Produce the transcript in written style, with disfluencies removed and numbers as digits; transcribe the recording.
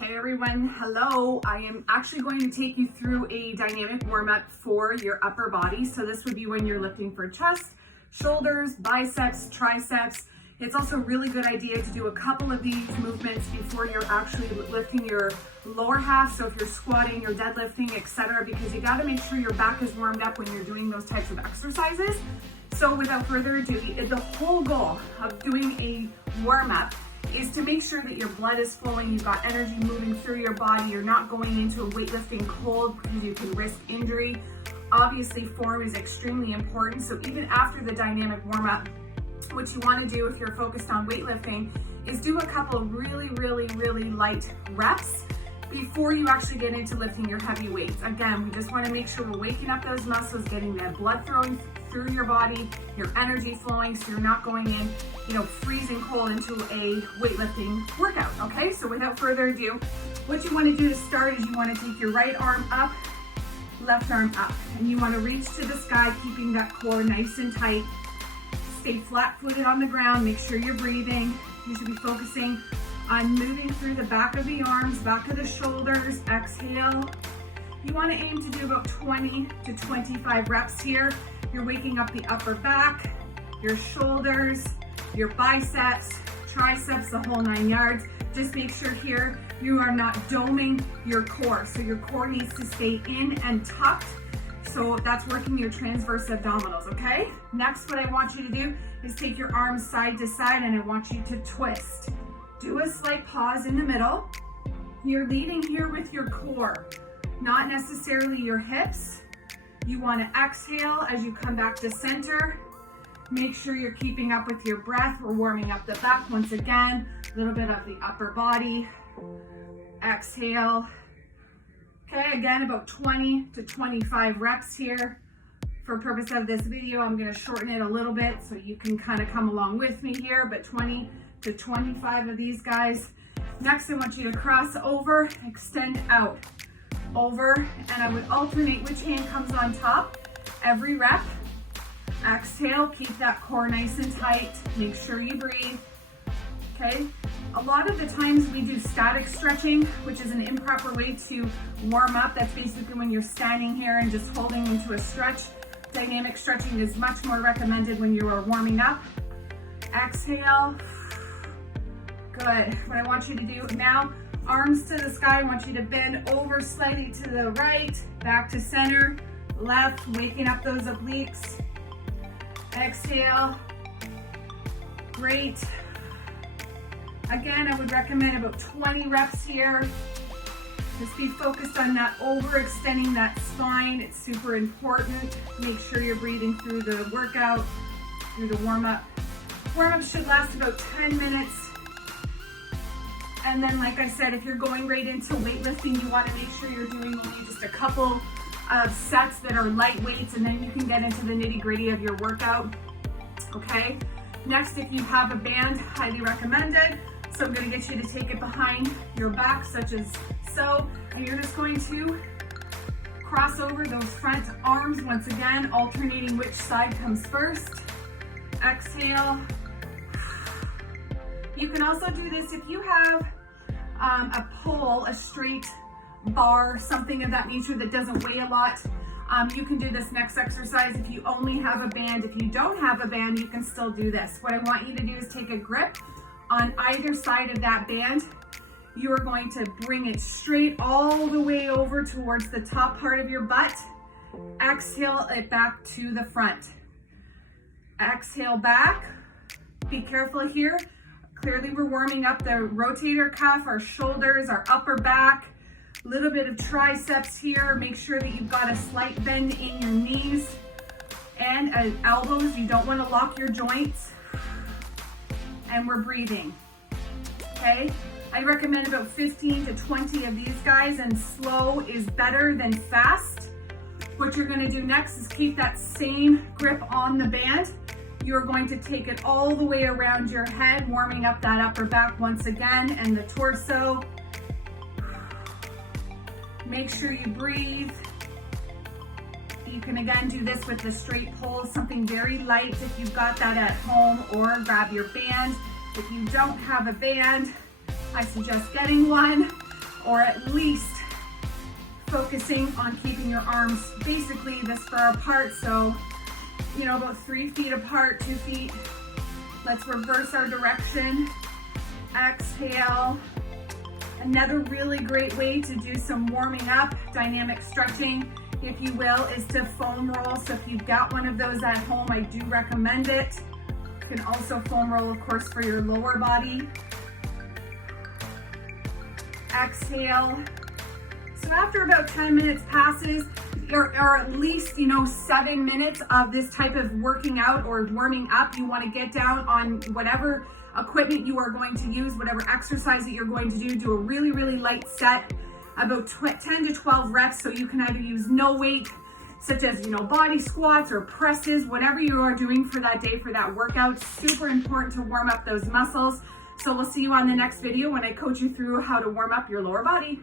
Hey everyone, hello. I am actually going to take you through a dynamic warm-up for your upper body. So this would be when you're lifting for chest, shoulders, biceps, triceps. It's also a really good idea to do a couple of these movements before you're actually lifting your lower half. So if you're squatting, you're deadlifting, etc., because you got to make sure your back is warmed up when you're doing those types of exercises. So without further ado, the whole goal of doing a warm-up is to make sure that your blood is flowing, you've got energy moving through your body, you're not going into a weightlifting cold because you can risk injury. Obviously, form is extremely important. So even after the dynamic warm-up, what you want to do if you're focused on weightlifting is do a couple of really light reps before you actually get into lifting your heavy weights. Again, we just want to make sure we're waking up those muscles, getting that blood flowing through your body, your energy flowing, so you're not going in, freezing cold into a weightlifting workout, okay? So without further ado, what you want to do to start is you want to take your right arm up, left arm up, and you want to reach to the sky, keeping that core nice and tight. Stay flat-footed on the ground, make sure you're breathing. You should be focusing on moving through the back of the arms, back of the shoulders. Exhale. You want to aim to do about 20 to 25 reps here. You're waking up the upper back, your shoulders, your biceps, triceps, the whole 9 yards. Just make sure here you are not doming your core. So your core needs to stay in and tucked. So that's working your transverse abdominals, okay? Next, what I want you to do is take your arms side to side and I want you to twist. Do a slight pause in the middle. You're leading here with your core, not necessarily your hips. You want to exhale as you come back to center. Make sure you're keeping up with your breath. We're warming up the back once again, a little bit of the upper body. Exhale. Okay, again, about 20 to 25 reps here. For purpose of this video, I'm going to shorten it a little bit so you can kind of come along with me here, but 20 to 25 of these guys. Next, I want you to cross over, extend out, over, and I would alternate which hand comes on top every rep. Exhale, keep that core nice and tight. Make sure you breathe. Okay, a lot of the times we do static stretching, which is an improper way to warm up. That's basically when you're standing here and just holding into a stretch. Dynamic stretching is much more recommended when you are warming up. Exhale. Good. What I want you to do now, arms to the sky. I want you to bend over slightly to the right, back to center, left, waking up those obliques. Exhale. Great. Again, I would recommend about 20 reps here. Just be focused on not overextending that spine. It's super important. Make sure you're breathing through the workout, through the warm-up. Warm-up should last about 10 minutes. And then, like I said, if you're going right into weightlifting, you want to make sure you're doing only just a couple of sets that are light weights, and then you can get into the nitty-gritty of your workout, okay? Next, if you have a band, highly recommended. So I'm going to get you to take it behind your back, such as so, and you're just going to cross over those front arms once again, alternating which side comes first. Exhale. You can also do this if you have a pole, a straight bar, something of that nature that doesn't weigh a lot. You can do this next exercise if you only have a band. If you don't have a band, you can still do this. What I want you to do is take a grip on either side of that band. You are going to bring it straight all the way over towards the top part of your butt. Exhale it back to the front. Exhale back. Be careful here. Clearly we're warming up the rotator cuff, our shoulders, our upper back, a little bit of triceps here. Make sure that you've got a slight bend in your knees and elbows. You don't want to lock your joints. And we're breathing, okay? I recommend about 15 to 20 of these guys, and slow is better than fast. What you're gonna do next is keep that same grip on the band. You're going to take it all the way around your head, warming up that upper back once again and the torso. Make sure you breathe. You can again do this with the straight pole, something very light if you've got that at home, or grab your band. If you don't have a band, I suggest getting one. or at least focusing on keeping your arms basically this far apart. So, you know, about 3 feet apart, 2 feet. Let's reverse our direction. Exhale. Another really great way to do some warming up, dynamic stretching, if you will, is to foam roll. So if you've got one of those at home, I do recommend it. You can also foam roll, of course, for your lower body. Exhale. So after about 10 minutes passes, or at least, you know, 7 minutes of this type of working out or warming up, you want to get down on whatever equipment you are going to use, whatever exercise that you're going to do a really, really light set, about 10 to 12 reps. So you can either use no weight, such as, you know, body squats or presses, whatever you are doing for that day, for that workout. Super important to warm up those muscles. So we'll see you on the next video when I coach you through how to warm up your lower body.